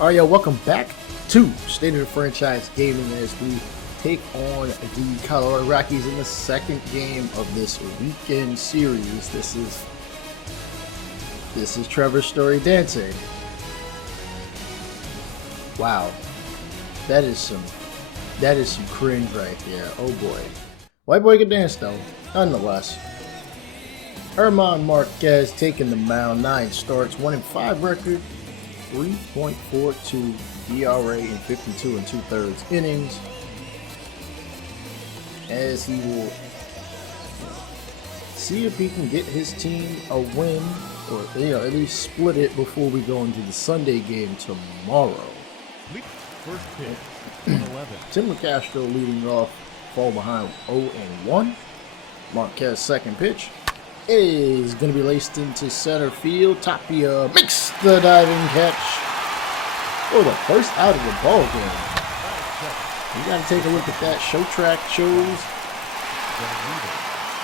Alright, yo, welcome back to State of the Franchise Gaming as we take on the Colorado Rockies in the second game of this weekend series. This is Trevor Story dancing. Wow, that is some cringe right there. Oh boy, white boy can dance though, nonetheless. German Marquez taking the mound, 9 starts, 1-5 record. 3.42 ERA in 52 2/3 innings, as he will see if he can get his team a win, or at least split it before we go into the Sunday game tomorrow. First pitch, 11. Tim Castro leading off, fall behind 0-1. Marquez second pitch is going to be laced into center field. Tapia makes the diving catch for the first out of the ball game. You got to take a look at that. Show track shows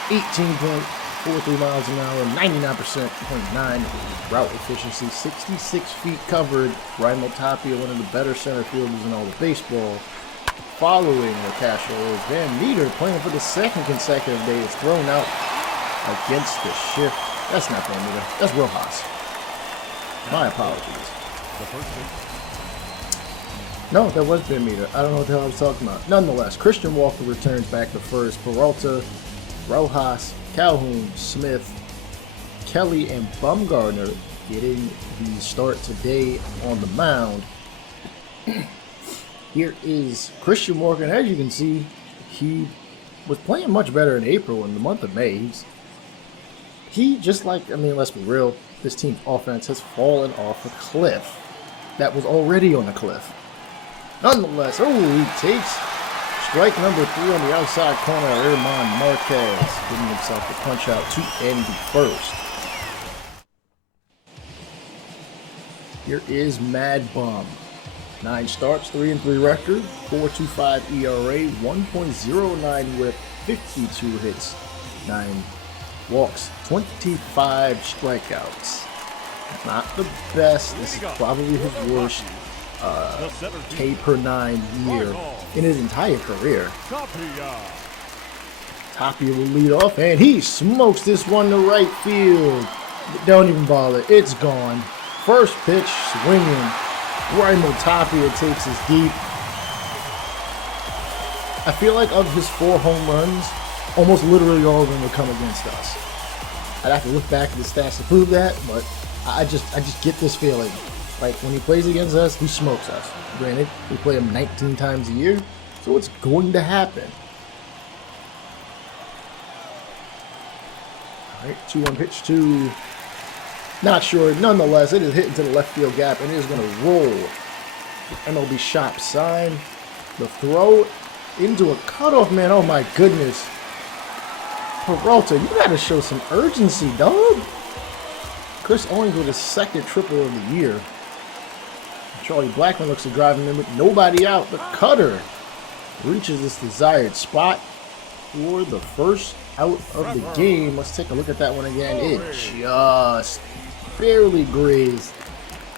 18.43 miles an hour, 99.9 route efficiency, 66 feet covered. Raimel Tapia, one of the better center fielders in all of baseball. Following the Castro is Van Meter, playing for the second consecutive day, is thrown out against the shift. That's not Van Meter. That's Rojas. My apologies. No, that was Van Meter. I don't know what the hell I was talking about. Nonetheless, Christian Walker returns back to first. Peralta, Rojas, Calhoun, Smith, Kelly, and Bumgarner getting the start today on the mound. Here is Christian Walker, and as you can see, he was playing much better in April. In the month of May, let's be real, this team's offense has fallen off a cliff that was already on a cliff. Nonetheless, he takes strike number 3 on the outside corner. German Marquez giving himself the punch out to end the first. Here is Mad Bum. 9 starts, 3-3 record, 4.25 ERA, 1.09 whip, 52 hits, 9 walks, 25 strikeouts. Not the best. This is probably his worst K per 9 year in his entire career. Tapia will lead off, and he smokes this one to right field. Don't even bother. It's gone. First pitch swinging. Raimel Tapia takes his deep. I feel like of his 4 home runs, almost literally all of them will come against us. I'd have to look back at the stats to prove that, but I just get this feeling. Like when he plays against us, he smokes us. Granted, we play him 19 times a year, so it's going to happen. Alright, 2-1 pitch to... Not sure. Nonetheless, it is hit into the left field gap, and it is going to roll. MLB Shop sign. The throw into a cutoff man. Oh my goodness. Peralta, you got to show some urgency, dog. Chris Owings with his second triple of the year. Charlie Blackmon looks to drive him in with nobody out. The cutter reaches its desired spot for the first out of the game. Let's take a look at that one again. It just barely grazed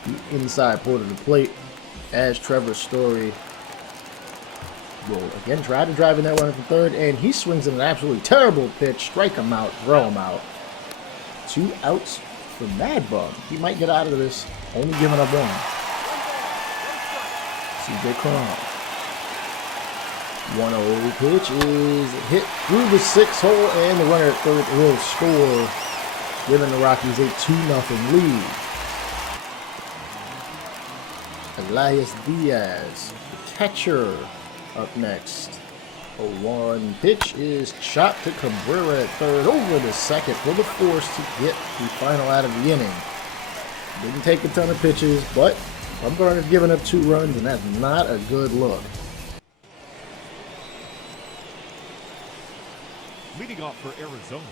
the inside port of the plate as Trevor Story will again try to drive in that one from third, and he swings at an absolutely terrible pitch. Strike him out, throw him out. 2 outs for Mad Bum. He might get out of this, only giving up 1. CJ Cron. 1-0 pitch is hit through the 6th hole, and the runner at third will score, giving the Rockies a 2-0 lead. Elias Diaz, the catcher, up next. 0-1 pitch is shot to Cabrera at third, over the second for the force to get the final out of the inning. Didn't take a ton of pitches, but Bumgarner's giving up 2 runs, and that's not a good look. Leading off for Arizona,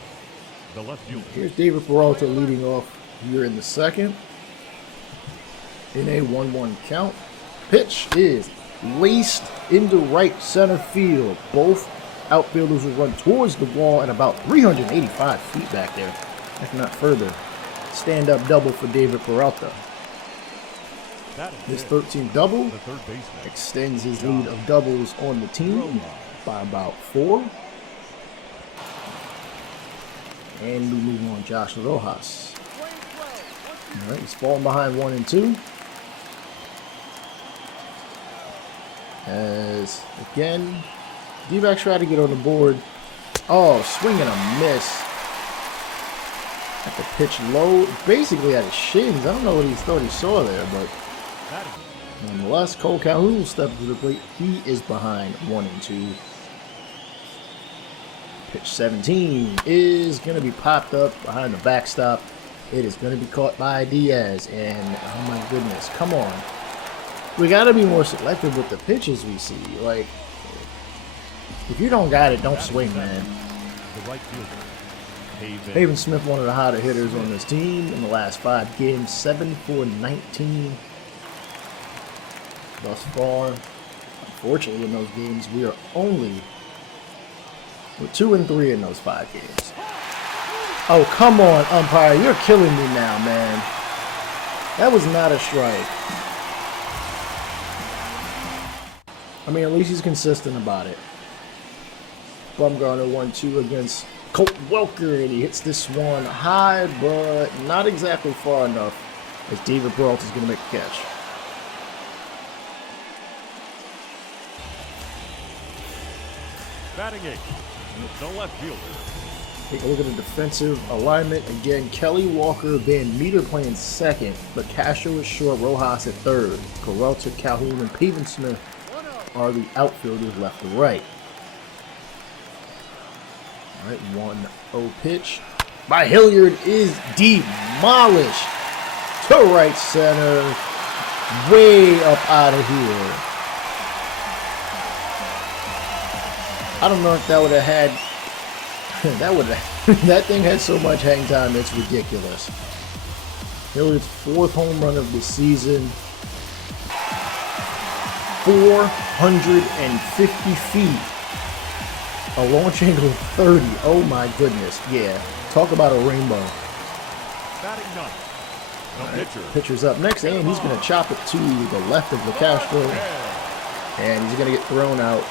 the left fielder. Here's David Peralta leading off here in the second. In a 1-1 count. Pitch is laced into right center field. Both outfielders will run towards the wall at about 385 feet back there, if not further. Stand-up double for David Peralta. Batting His fifth, 13th double the third baseman. extends his lead of doubles on the team by about 4. And we move on Josh Rojas. All right, he's falling behind 1 and 2. As, again, D-backs try to get on the board. Oh, swing and a miss. At the pitch low, basically at his shins. I don't know what he thought he saw there, but nonetheless, Cole Calhoun will step to the plate. He is behind 1 and 2. Pitch 17 is going to be popped up behind the backstop. It is going to be caught by Diaz. And, oh my goodness, come on. We got to be more selective with the pitches we see. Like, if you don't got it, don't swing, man. The right fielder. Haven Smith, one of the hotter hitters on this team in the last 5 games, 7 for 19 thus far. Unfortunately, in those games, we are only 2 and 3 in those 5 games. Oh, come on, umpire. You're killing me now, man. That was not a strike. I mean, at least he's consistent about it. Bumgarner 1-2 against Colt Welker, and he hits this one high, but not exactly far enough, as David Peralta is going to make a catch. Batting 8th, the left fielder. Take a look at the defensive alignment. Again, Kelly, Walker, Van Meter playing second, but Castro is short, Rojas at third. Peralta, Calhoun, and Pavin Smith are the outfielders left to right. All right, 1-0 pitch by Hilliard is demolished to right center, way up out of here. I don't know if that would have had, that thing had so much hang time, it's ridiculous. Hilliard's 4th home run of the season. 450 feet. A launch angle of 30. Oh my goodness. Yeah. Talk about a rainbow. Batting 9th, the pitcher. Pitcher's up next, and he's going to chop it to the left of Castro. And he's going to get thrown out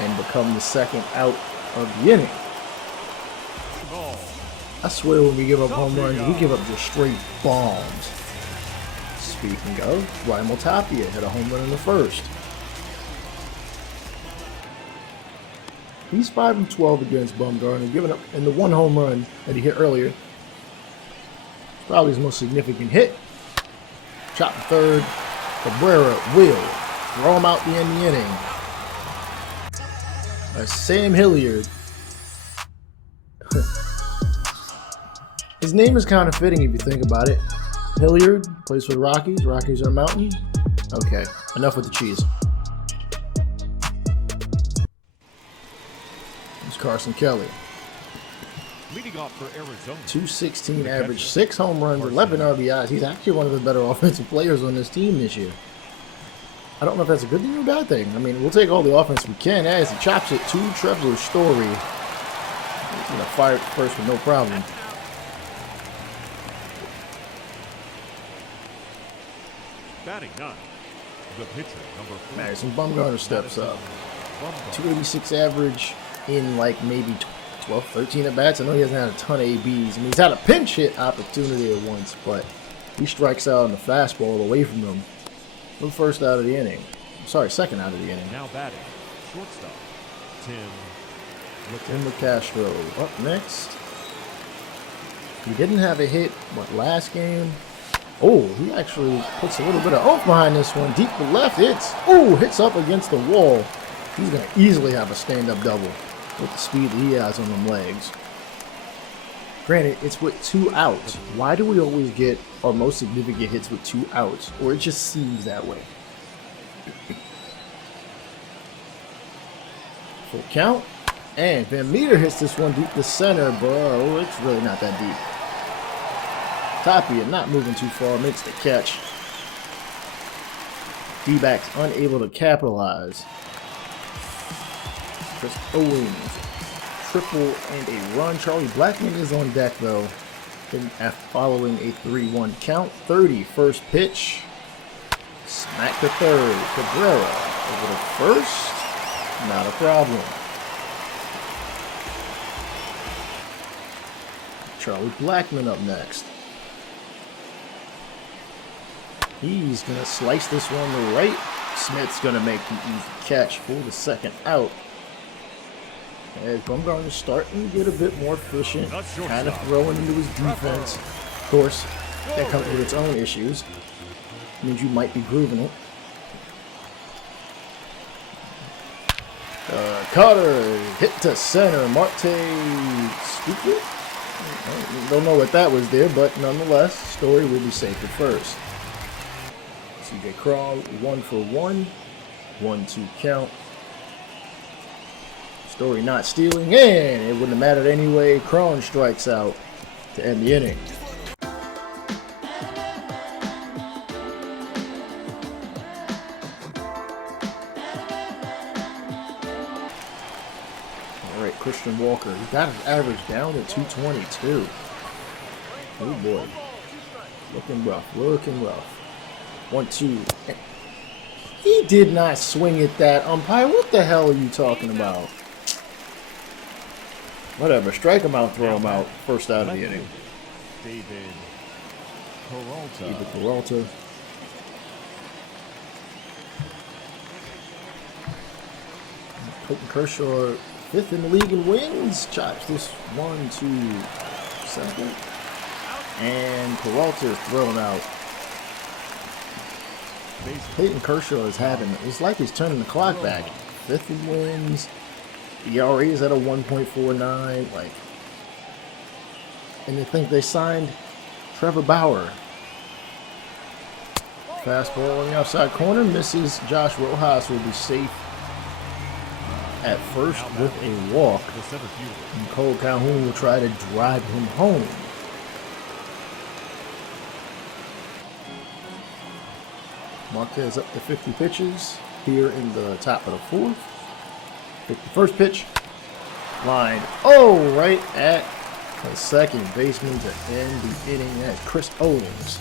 and become the second out of the inning. I swear when we give up home runs, we give up just straight bombs. Speaking of, Ryan Tapia hit a home run in the first. He's 5-12 against Bumgarner, giving up in the 1 home run that he hit earlier. Probably his most significant hit. Chop to third. Cabrera will throw him out to end the inning. Sam Hilliard. His name is kind of fitting if you think about it. Hilliard plays for the Rockies. Rockies are a mountain. Okay, enough with the cheese. Here's Carson Kelly. Leading off for Arizona. 216 average, 6 home runs, 11 RBIs. He's actually one of the better offensive players on this team this year. I don't know if that's a good thing or a bad thing. I mean, we'll take all the offense we can as he chops it to Trevor Story. He's going to fire it first with no problem. Batting 9, the pitcher, number 4. Madison Bumgarner steps up. 286 average in like maybe 12, 13 at-bats. I know he hasn't had a ton of ABs. I mean, he's had a pinch hit opportunity at once, but he strikes out on the fastball away from him. The first out of the inning. Sorry, second out of the inning. Now batting, shortstop, Tim Castro up next. He didn't have a hit, but last game. Oh, he actually puts a little bit of oomph behind this one. Deep to left, hits up against the wall. He's going to easily have a stand-up double with the speed that he has on them legs. Granted, it's with 2 outs. Why do we always get our most significant hits with 2 outs? Or it just seems that way. Full count. And Van Meter hits this one deep to center, but it's really not that deep. Tapia not moving too far, makes the catch. D-backs unable to capitalize. Chris Owens, triple and a run. Charlie Blackman is on deck though, following a 3-1 count. 30 first pitch. Back to third. Cabrera over to first. Not a problem. Charlie Blackmon up next. He's going to slice this one to right. Smith's going to make the easy catch for the second out. As Bumgarner's starting to get a bit more efficient, kind of throwing into his defense. Of course, that comes with its own issues. It means you might be grooving it. Carter hit to center. Marte stupid. Don't know what that was there, but nonetheless, Story will be safe at first. CJ Crawl 1 for 1. 1-2 count. Story not stealing, and it wouldn't have mattered anyway. Cron strikes out to end the inning. All right, Christian Walker. He got his average down to 222. Oh boy. Looking rough, looking rough. 1-2. He did not swing at that umpire. What the hell are you talking about? Whatever. Strike him out, throw him out. First out of the inning. David Peralta. Clayton Kershaw, 5th in the league in wins. Chops this one to second. And Peralta thrown out. Clayton Kershaw is having, it's like he's turning the clock back. 5th in wins. The ERA is at a 1.49. Like, and they think they signed Trevor Bauer. Fastball on the outside corner misses. Josh Rojas will be safe at first with a walk. And Cole Calhoun will try to drive him home. Marquez up to 50 pitches here in the top of the 4th. First pitch, line, right at the second baseman to end the inning. That's Chris Owens.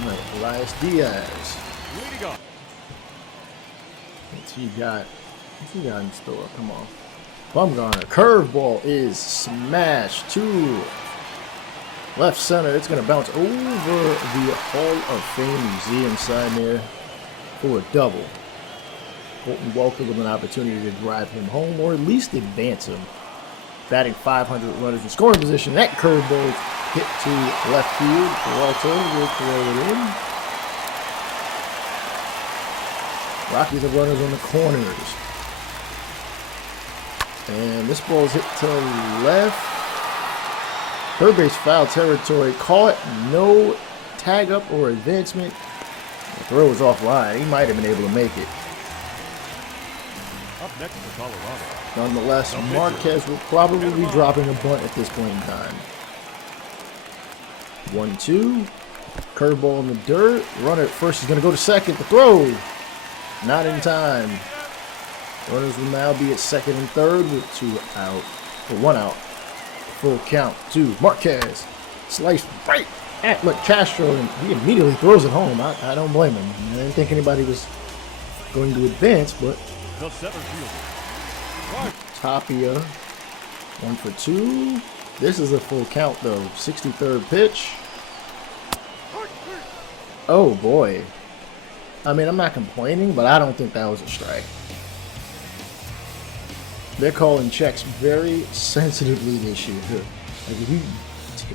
All right, Elias Diaz. What's he got in store? Come on. Bumgarner, curveball is smashed to left center. It's going to bounce over the Hall of Fame Museum sign there for a double. Colton Welker with an opportunity to drive him home or at least advance him. Batting 500 runners in scoring position. That curveball hit to left field. Peralta will throw it in. Rockies have runners on the corners. And this ball is hit to left. Third base foul territory. Caught. No tag up or advancement. The throw was offline. He might have been able to make it. Up next for Colorado. Nonetheless, Marquez will probably be dropping a bunt at this point in time. 1-2. Curveball in the dirt. Runner at first is going to go to second. The throw. Not in time. Runners will now be at second and third with 2 out. For 1 out. Full count to Marquez. Sliced right at Castro, and he immediately throws it home. I don't blame him. I didn't think anybody was going to advance, but The center fielder. Tapia, 1 for 2. This is a full count though. 63rd pitch. Oh boy. I mean, I'm not complaining, but I don't think that was a strike. They're calling checks very sensitively this year. Like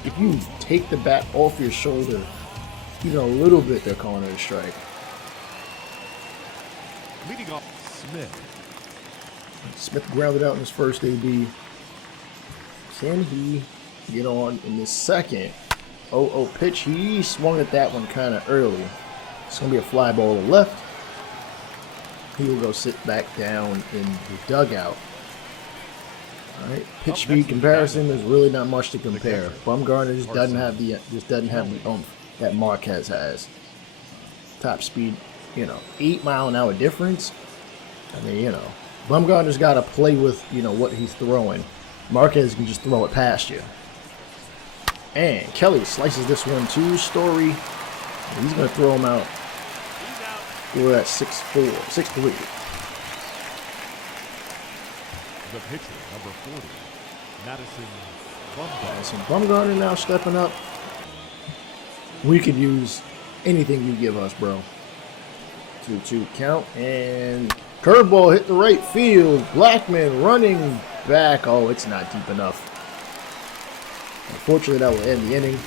if you take the bat off your shoulder, even a little bit, they're calling it a strike. Leading off, Smith. Smith grounded out in his first AB. Can he get on in this second? 0-0 pitch. He swung at that one kind of early. It's going to be a fly ball to left. He will go sit back down in the dugout. All right, pitch speed comparison. There's really not much to compare. Bumgarner just doesn't have the oomph that Marquez has. Top speed, 8-mile-an-hour difference. I mean, Bumgarner's got to play with what he's throwing. Marquez can just throw it past you. And Kelly slices this one to Story. He's going to throw him out. We're at 6-4, 6-3. The pitcher, number 40, Madison Bumgarner now stepping up. We could use anything you give us, bro. 2-2 count. And curveball hit the right field. Blackman running back. Oh, it's not deep enough. Unfortunately, that will end the inning.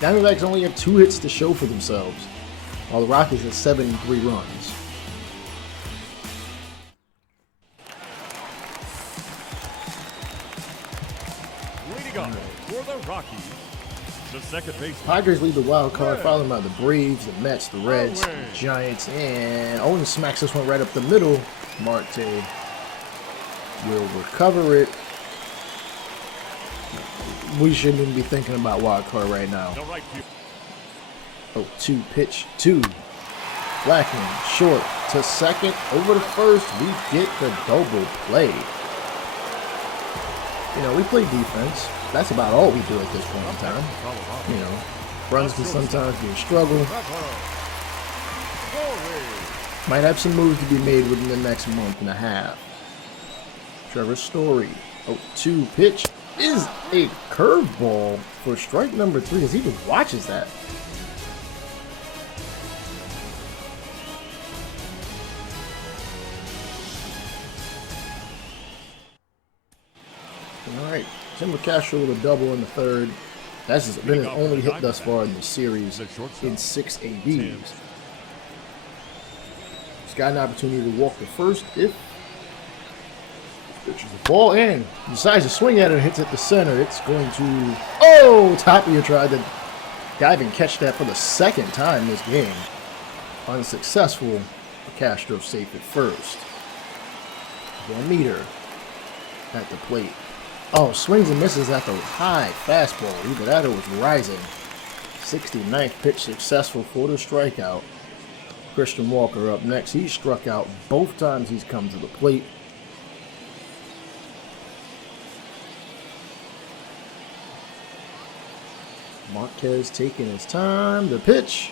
Diamondbacks only have 2 hits to show for themselves, while the Rockies have 73 runs. leading up for the Rockies. The second baseman. Tigers lead the wild card, followed by the Braves, the Mets, the Reds, the Giants, and Owen smacks this one right up the middle. Marte will recover it. We shouldn't even be thinking about wild card right now. 0-2 pitch, 2. Blackman short to second, over to first. We get the double play. You know, we play defense. That's about all we do at this point in time. You know, runs can sometimes be a struggle. Might have some moves to be made within the next month and a half. Trevor Story, 0-2 pitch is a curveball for strike number 3 as he even watches that. All right, Timber Castro with a double in the third. That's been his only hit thus far in the series in 6 ABs. He's got an opportunity to walk the first if pitches the ball in. He decides to swing at it and hits it to center. It's going to, oh, Tapia tried to dive and catch that for the second time this game. Unsuccessful. Castro safe at first. 1 meter at the plate. Oh, swings and misses at the high fastball. Either that or was rising. 69th pitch successful for the strikeout. Christian Walker up next. He struck out both times he's come to the plate. Marquez taking his time. The pitch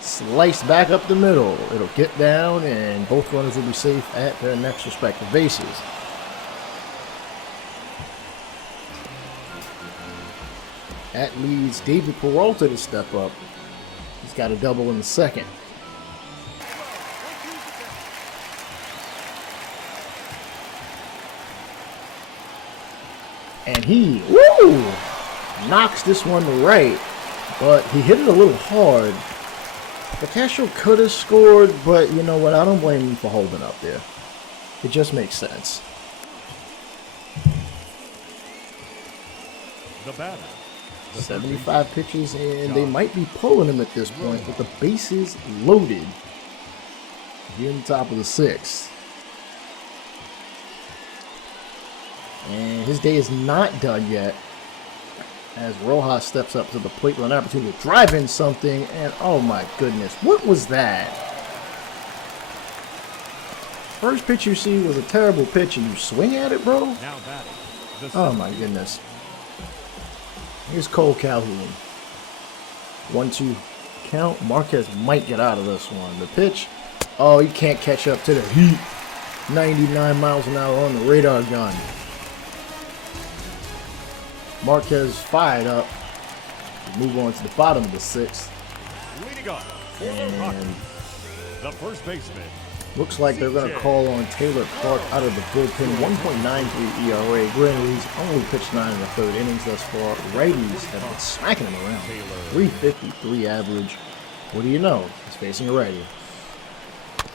sliced back up the middle. It'll get down and both runners will be safe at their next respective bases. That leads David Peralta to step up. He's got a double in the second. And he, woo, knocks this one to right, but he hit it a little hard. The Castro could have scored, but you know what? I don't blame him for holding up there. It just makes sense. The batter. 75 pitches, and they might be pulling him at this point with the bases loaded here in the top of the 6th. And his day is not done yet as Rojas steps up to the plate with an opportunity to drive in something, and oh my goodness, what was that? First pitch you see was a terrible pitch and you swing at it, bro? Oh my goodness. Here's Cole Calhoun. 1-2 count. Marquez might get out of this one. The pitch. Oh, he can't catch up to the heat. 99 miles an hour on the radar gun. Marquez fired up. Move on to the bottom of the 6th. Leading up for the Rockies, the first baseman. Looks like they're going to call on Taylor Clark out of the bullpen. 1.93 ERA. Granted, he's only pitched 9 in the 3rd innings thus far. Righties have been smacking him around. 353 average. What do you know? He's facing a righty.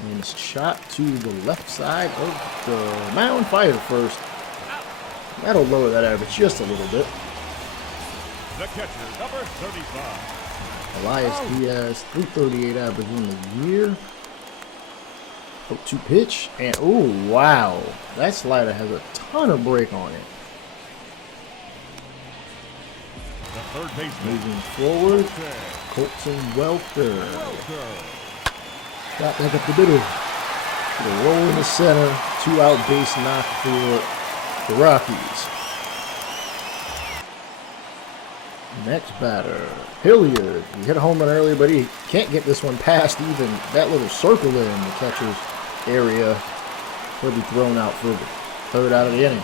And it's shot to the left side of the mound. Fire first. That'll lower that average just a little bit. The catcher, number 35. Elias Diaz, 338 average in the year. 0-2 pitch, and oh wow, that slider has a ton of break on it. The third baseman. Moving forward, Colton Welker. Got back up the middle. The roll in the center, 2-out base knock for the Rockies. Next batter, Hilliard. He hit a home run earlier, but he can't get this one past even that little circle in the catcher's area. He'll be thrown out for the third out of the inning.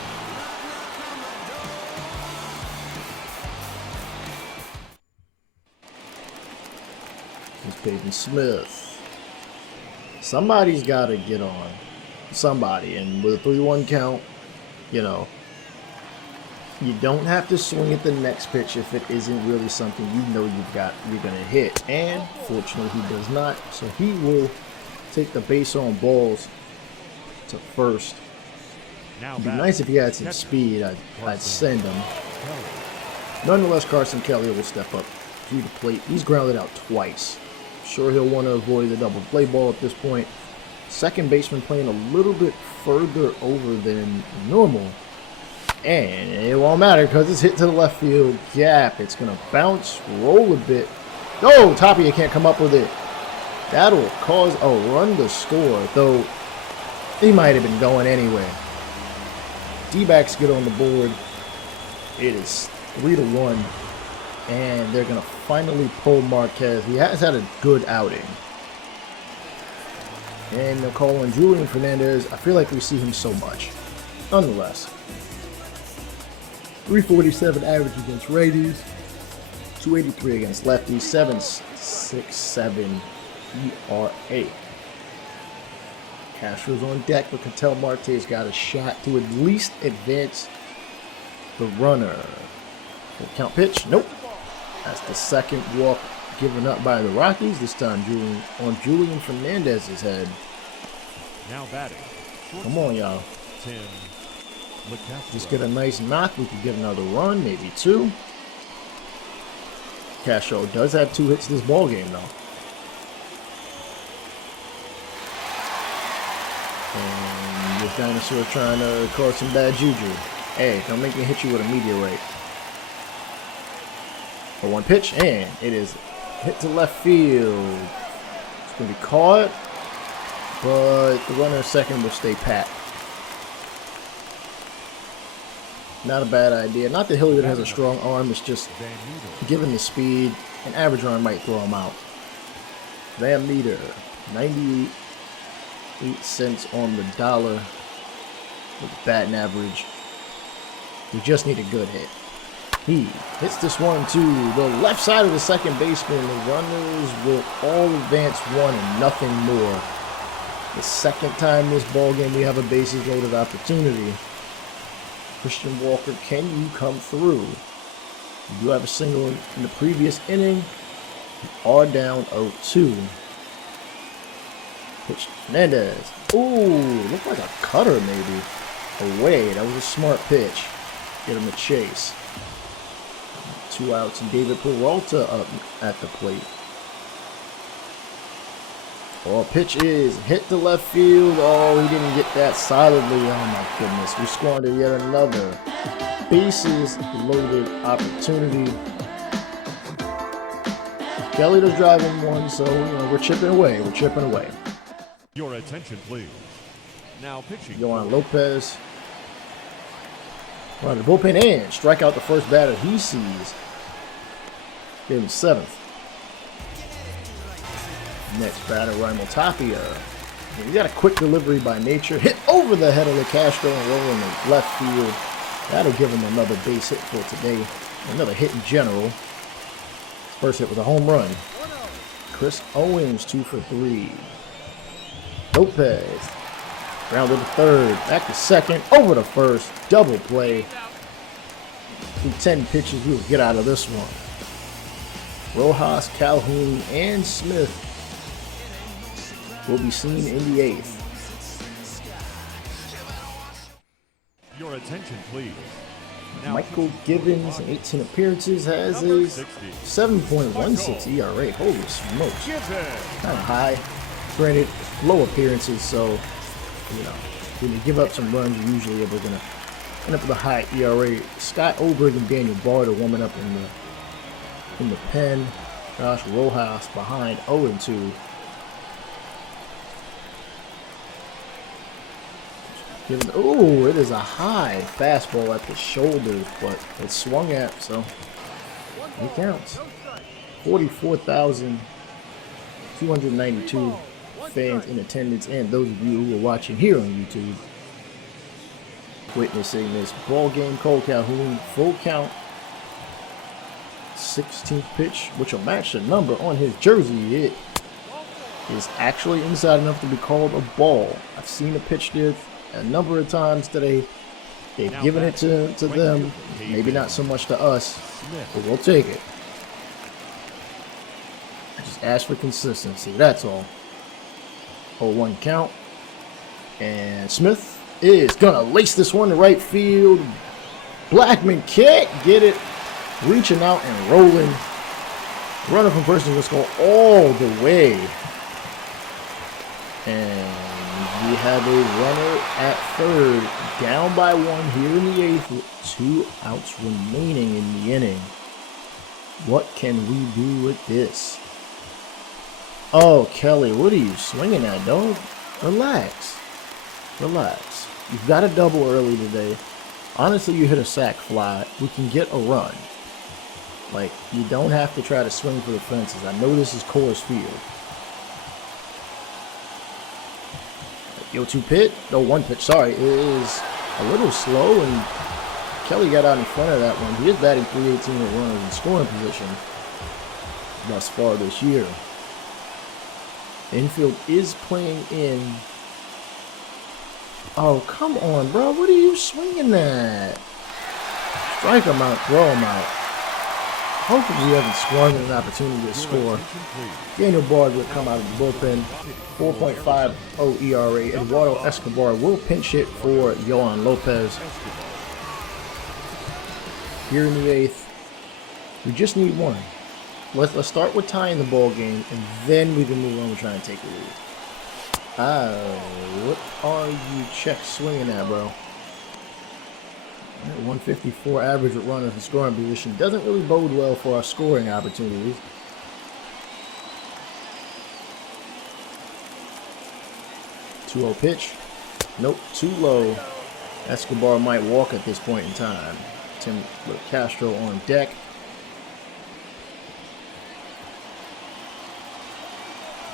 He's Peyton Smith. Somebody's got to get on. Somebody. And with a 3-1 count, you know, you don't have to swing at the next pitch if it isn't really something you know you're going to hit. And fortunately, he does not. So he will take the base on balls to first. It'd be nice if he had some speed. I'd send him. Nonetheless, Carson Kelly will step up to the plate. He's grounded out twice. Sure, he'll want to avoid the double play ball at this point. Second baseman playing a little bit further over than normal. And it won't matter because it's hit to the left field gap. It's going to bounce, roll a bit. Oh, Tapia can't come up with it. That'll cause a run to score, though he might have been going anyway. D-backs get on the board. It is 3-1. And they're going to finally pull Marquez. He has had a good outing. And they'll call on Julian Fernandez. I feel like we see him so much. Nonetheless, 347 average against righties, 283 against lefties, 7.67 ERA. Castro's on deck, but Ketel Marte's got a shot to at least advance the runner. Full count pitch. Nope. That's the second walk given up by the Rockies. This time Julian Fernandez's head. Now batting. Come on, y'all. Just get a nice knock. We could get another run, maybe two. Castro does have 2 hits this ball game, though. And this dinosaur trying to cause some bad juju. Hey, don't make me hit you with a meteorite. For one pitch, and it is hit to left field. It's going to be caught, but the runner second will stay pat. Not a bad idea. Not that Hilliard has a strong arm, it's just given the speed, an average run might throw him out. Van Meter, 98 cents on the dollar with batting average. We just need a good hit. He hits this one to the left side of the second baseman. The runners will all advance one and nothing more. The second time this ball game we have a bases loaded opportunity. Christian Walker, can you come through? You do have a single in the previous inning. You are down 0-2. Pitch to Fernandez. Ooh, looked like a cutter maybe. Away. That was a smart pitch. Get him a chase. 2 outs and David Peralta up at the plate. Oh, pitch is hit to left field. Oh, he didn't get that solidly. Oh my goodness. We squandered yet another bases loaded opportunity. Kelly does drive in one, so we're chipping away. We're chipping away. Your attention, please. Now pitching. Yohan Lopez. Run the bullpen and strike out the first batter he sees. Gave him 7th. Next batter, Raimel Tapia. He got a quick delivery by nature. Hit over the head of the Castro and roll in the left field. That'll give him another base hit for today. Another hit in general. First hit was a home run. Chris Owens, 2 for 3. Lopez. Grounded to third. Back to second. Over to first. Double play. Through 10 pitches, we will get out of this one. Rojas, Calhoun, and Smith will be seen in the 8th. Your attention, please. Now Michael Givens, 18 appearances, has a 7.16 ERA. Holy smokes. Kind of high. Granted, low appearances, so, when you give up some runs, you're usually able to end up with a high ERA. Scott Oberg and Daniel Bard are warming up in the pen. Josh Rojas behind 0-2. Oh, it is a high fastball at the shoulders, but it's swung at, so It counts. 44,292 fans in attendance, and those of you who are watching here on YouTube witnessing this ball game. Cole Calhoun, full count, 16th pitch, which will match the number on his jersey. It is actually inside enough to be called a ball. I've seen a pitch there a number of times today. They've given it to them, maybe not so much to us, but we'll take it. I just ask for consistency, that's all. 0-1 count. And Smith is gonna lace this one to right field. Blackman can't get it. Reaching out and rolling. Runner from first is gonna score all the way. And we have a runner at third, down by one here in the eighth, with 2 outs remaining in the inning. What can we do with this? Oh, Kelly, what are you swinging at, dog? Relax. Relax. You've got a double early today. Honestly, you hit a sac fly. We can get a run. Like, you don't have to try to swing for the fences. I know this is Coors Field. Yo, 1 pitch, sorry, is a little slow, and Kelly got out in front of that one. He is batting .318 with runners in scoring position thus far this year. Infield is playing in. Oh, come on, bro. What are you swinging at? Strike him out, throw him out. Hopefully we haven't squandered an opportunity to score. Daniel Bard will come out of the bullpen. 4.50 ERA. Eduardo Escobar will pinch hit for Yohan Lopez. Here in the eighth, we just need one. Let's start with tying the ball game, and then we can move on and try and take the lead. What are you check swinging at, bro? 154 average with runners in scoring position doesn't really bode well for our scoring opportunities. .20 pitch. Nope, too low. Escobar might walk at this point in time. Tim with Castro on deck.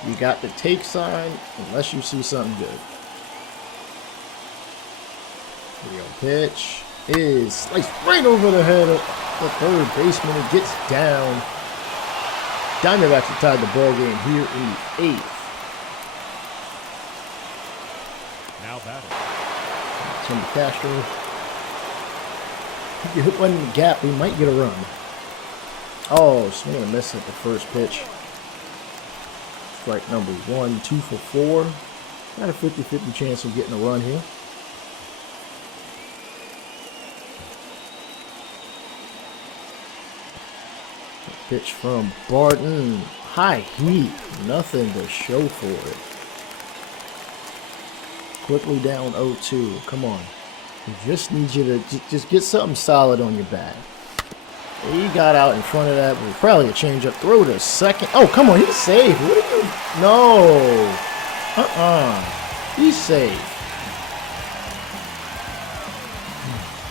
You got the take sign unless you see something good. 3-0 pitch is sliced right over the head of the third baseman. It gets down. Diamondbacks have tied the ball game here in the eighth. Now batting. Tim Castro. If you hit one in the gap, we might get a run. Oh, swing and a miss at the first pitch. Strike number 1, 2 for 4. Got a 50-50 chance of getting a run here. Pitch from Barton. High heat. Nothing to show for it. Quickly down 0-2. Come on. We just need you to just get something solid on your bat. He got out in front of that, but probably a changeup. Throw to second. Oh, come on. He's safe. What are you? No. He's safe.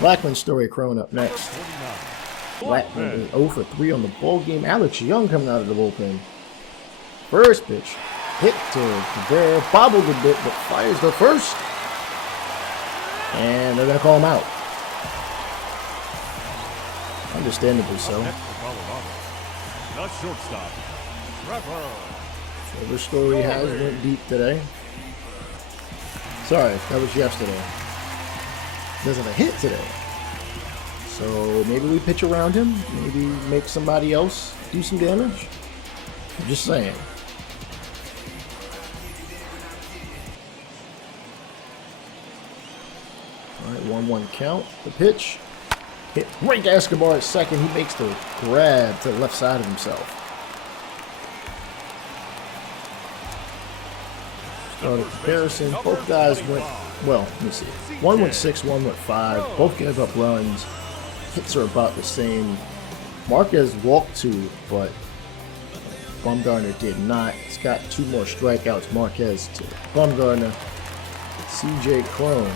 Blackman Story Crone up next. Blackman is 0 for 3 on the ball game. Alex Young coming out of the bullpen. First pitch. Hit to Rivera. Bobbled a bit, but fires the first. And they're going to call him out. Understandably so. The shortstop, Trevor Story has went deep today. Sorry, that was yesterday. Doesn't a hit today. So maybe we pitch around him. Maybe make somebody else do some damage. I'm just saying. All right, 1-1 count. The pitch. Hit right to Escobar at second. He makes the grab to the left side of himself. Start a comparison. Both guys went, well, let me see. One went 6, one went 5. Both gave up runs. Hits are about the same. Marquez walked 2, but Bumgarner did not. He's got 2 more strikeouts. Marquez to Bumgarner. CJ Crone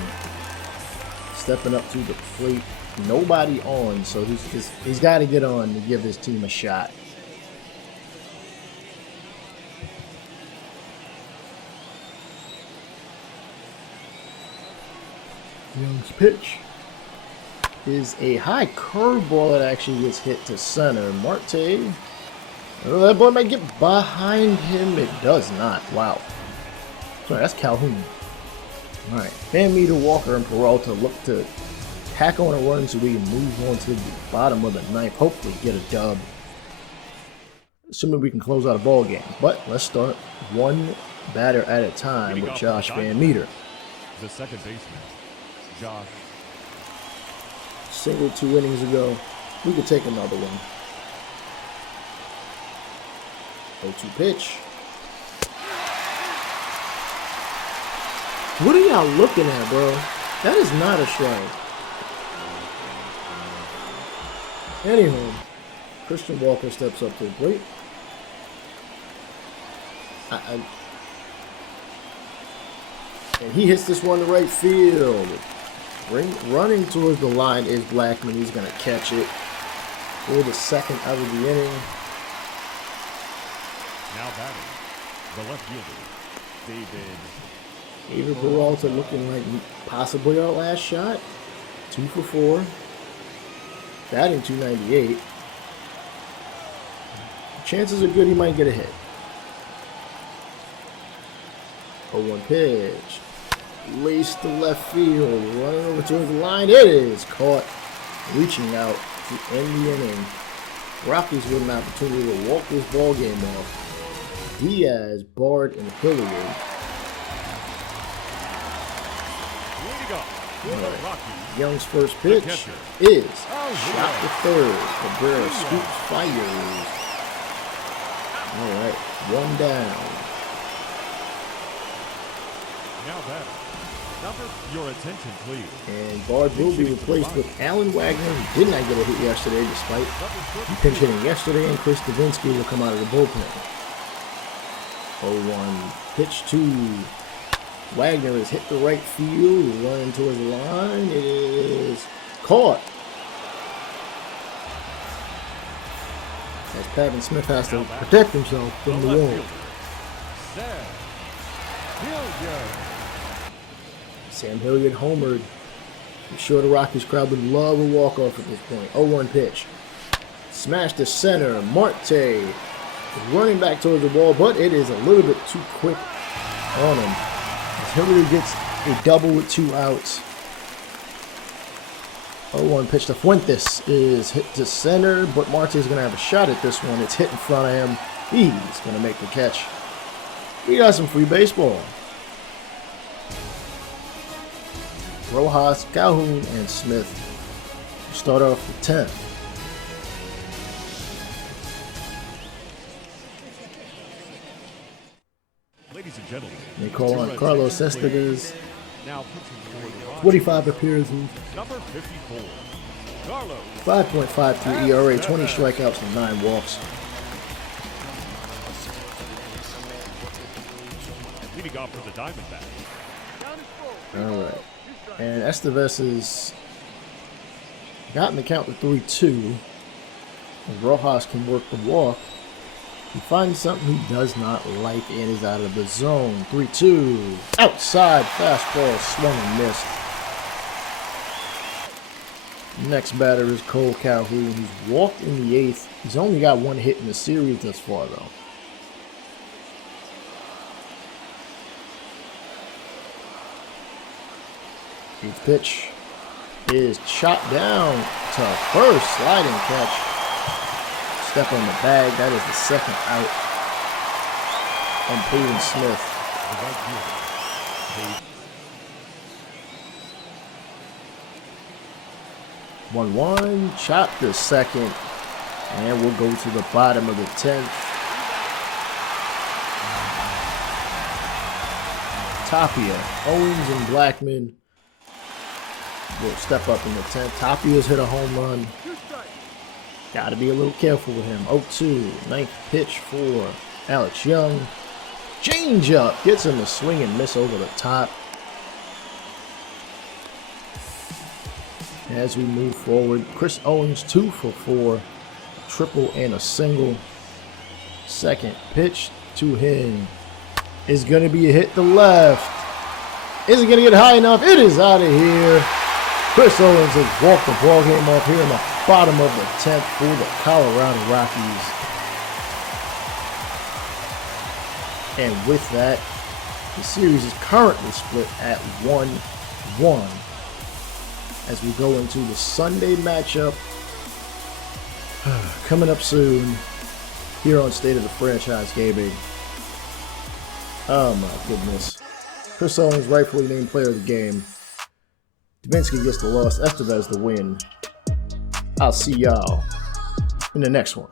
stepping up to the plate. Nobody on, so he's got to get on to give his team a shot. Young's pitch is a high curveball that actually gets hit to center. Marte, oh, that ball might get behind him. It does not. Wow. Sorry, that's Calhoun. All right, Van Meter, Walker, and Peralta look to tack on a run so we can move on to the bottom of the ninth. Hopefully get a dub, assuming we can close out a ball game. But let's start one batter at a time with Josh Van Meter. The second baseman, Josh. Single 2 innings ago. We could take another one. 0-2 pitch. What are y'all looking at, bro? That is not a strike. Anyway, Christian Walker steps up to the plate. And he hits this one to right field. Running towards the line is Blackman. He's going to catch it for the second out of the inning. Now batting, the left fielder, David Peralta looking like possibly our last shot. 2 for 4. Batting .298. Chances are good he might get a hit. 0-1 pitch. Laced to left field. Running over towards the line. It is caught. Reaching out to end the inning. Rockies with an opportunity to walk this ball game off. Diaz, Bard, and Hilliard. Young's first pitch is shot to third. Cabrera scoops, fires. All right, 1 down. Now batting. Number, your attention, please. And Bard will be replaced with Alan Wagner, who did not get a hit yesterday, despite pinch hitting yesterday, and Chris Davinsky will come out of the bullpen. 0-1 pitch to Wagner is hit to right field, running towards the line. It is caught. As Pavin Smith has to protect himself from the wall. Sam Hilliard homered. I'm sure the Rockies crowd would love a walk-off at this point. 0-1 pitch. Smash to center. Marte is running back towards the ball, but it is a little bit too quick on him. Hilliard gets a double with 2 outs. 0-1 pitch to Fuentes is hit to center, but Marte is going to have a shot at this one. It's hit in front of him. He's going to make the catch. We got some free baseball. Rojas, Calhoun, and Smith start off the 10th. Ladies and gentlemen, They call on Carlos Estevez. now pitching for the Rockies, 25 appearances, number 54, Carlos. 5.53 ERA, 20 strikeouts, and 9 walks. Leading off for the Diamondbacks. All right. And Estevez has gotten the count to 3-2. And Rojas can work the walk. He finds something he does not like and is out of the zone. 3-2. Outside fastball, swung and missed. Next batter is Cole Calhoun. He's walked in the 8th. He's only got 1 hit in the series thus far, though. Eighth pitch is shot down to first, sliding catch. Step on the bag. That is the second out on Peyton Smith. 1-1, chop to second, and we'll go to the bottom of the 10th. Tapia, Owens, and Blackman will step up in the 10th. Tapia's hit a home run. Got to be a little careful with him. 0-2, 9th pitch for Alex Young. Change up, gets him to swing and miss over the top. As we move forward, Chris Owens 2 for 4, triple and a single. Second pitch to him is going to be a hit to left. Is it going to get high enough? It is out of here. Chris Owens has walked the ball game off here in the bottom of the 10th for the Colorado Rockies. And with that, the series is currently split at 1-1 as we go into the Sunday matchup coming up soon here on State of the Franchise Gaming. Oh my goodness. Chris Owens rightfully named player of the game. Davinsky gets the loss, Estevez the win. I'll see y'all in the next one.